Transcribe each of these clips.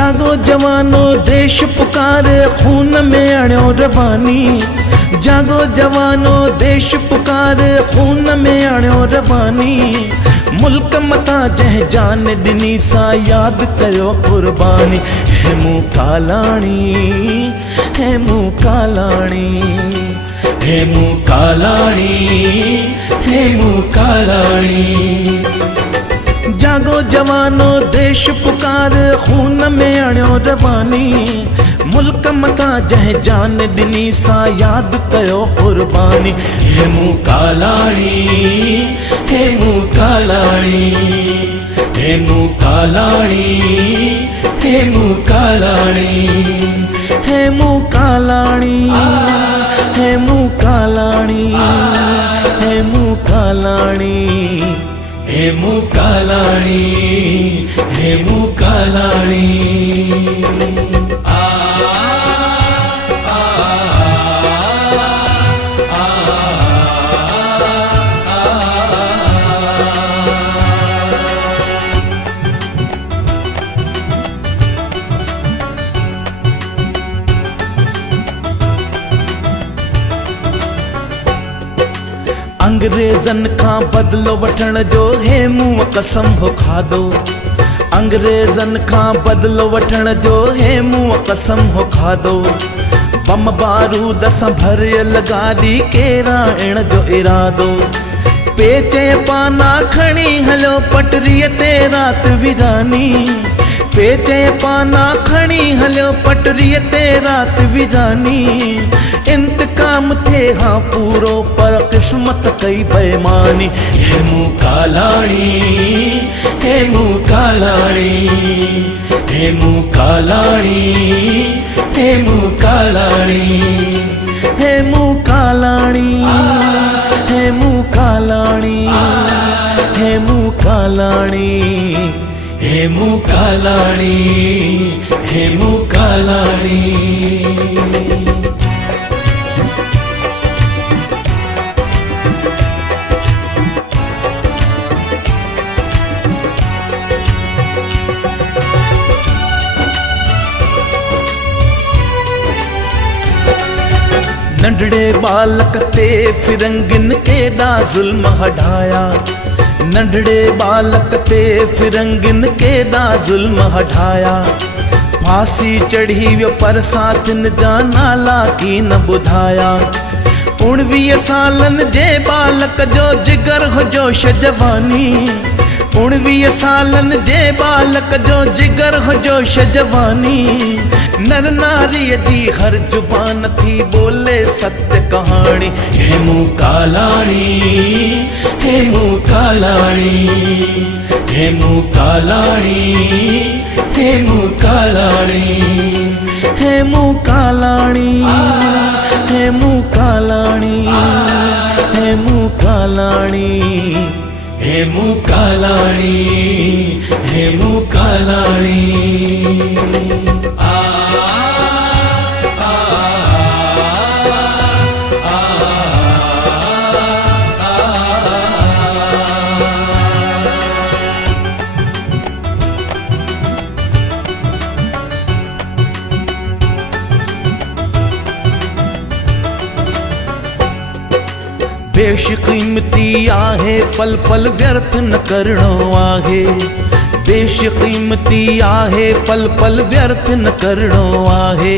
जागो जवानो देश पुकारे खून में अड़ो रवानी। जागो जवानो देश पुकारे खून में अड़ो रवानी। मुल्क मता जह जान दिनी सा याद कयो कुर्बानी। है मुँह कालाणी, है मुँह कालाणी, है मुँह कालाणी, है मुँह कालाणी। जागो जवानो देश पुकार खून में अड़ो रवानी। मुल्क मता जह जान दिनी सा याद कयो कुर्बानी। हे मुँह कालाणी, हे मुँह कालाणी, हे मुँह कालाणी, हे मुँह कालाणी, हे मुँह कालाणी, हे मुँह कालाणी, हे मुँह कालाणी, हे मुँह कालाणी, हे मुँह कालाणी। अंग्रेजन का बदलो वठण जो हे मुँह कसम हो खादो। अंग्रेजन का बदलो वठण जो हे मुँह कसम हो खादो। बम बारूद सां भरियल गाॾी केरा इण जो इरादो। पेचे पाना खणी हलो पटरीअ ते रात विरानी। पेचे पाना खणी हलो पटरीअ ते रात विरानी। इंतकाम थे हाँ पूरो पर किस्मत कई बेमानी। हे मुँह कालाणी, हे मुँह कालाणी, हे मुँह कालाणी, हे मुँह कालाणी, हे मुँह कालाणी, हे मुँह कालाणी, हे मुँह कालाणी, हे मुँह कालाणी, हे मुँह कालाणी। नंढड़े बालक ते फिरंगिन केॾा ज़ुल्म हटाया। नंढड़े बालक ते फिरंगिन केॾा ज़ुल्म हटाया। फांसी चढ़ी वियो पर साथिन जा नाला की न ॿुधाया। 19 सालन जे बालक जो जिगर हो जोश जवानी। 19 सालन जे बालक जो जिगर हो जोश जवानी। नर नारीअ जी हर जुबान थी बोले सत्य कहानी। हे मुँह कालाणी, हे मुँह कालाणी, हे मुँह कालाणी, हे मुँह कालाणी, हे मुँह कालाणी, हे मुँह कालाणी, हे मुँह कालाणी, हे मुँह कालाणी, हे मुँह कालाणी। देश कीमती आहे पल पल व्यर्थ न करणो आहे। देश कीमती आहे पल पल व्यर्थ न करणो आहे।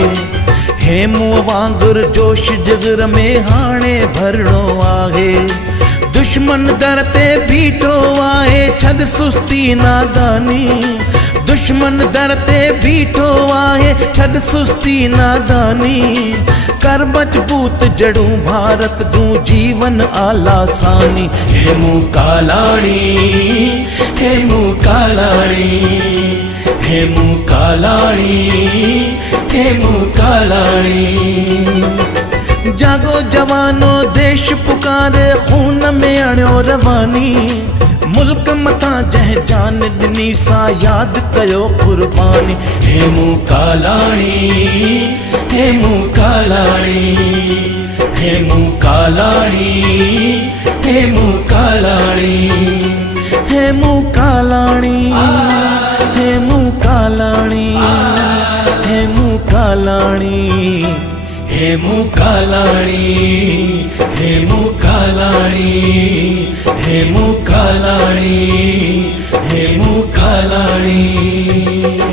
हे मुँह वांगुर जोश जिगर में हाणे भरणो आहे। दुश्मन दर ते बीठो आहे छॾ सुस्ती नादानी। दुश्मन दर ते बीठो आहे छॾ सुस्ती नादानी। कर मजबूत जड़ूं भारत दूं जीवन आलासानी। हे मुँह कालाणी, हे मुँह कालाणी, हे मुँह कालाणी, हे मुँह कालाणी। जागो जवानो देश पुकारे खून में अड़ो रवानी। मुल्क मता जह जान दिनी सा याद कयो कुर्बानी। हे मुँह कालाणी, हे मुँह कालाणी, हे मुँह कालाणी, हे मुँह कालाणी, हे मुँह कालाणी, हे मुँह कालाणी। कालाणी, हेमू कालाणी, हेमू कालाणी, हेमू कालाणी, हेमू कालाणी।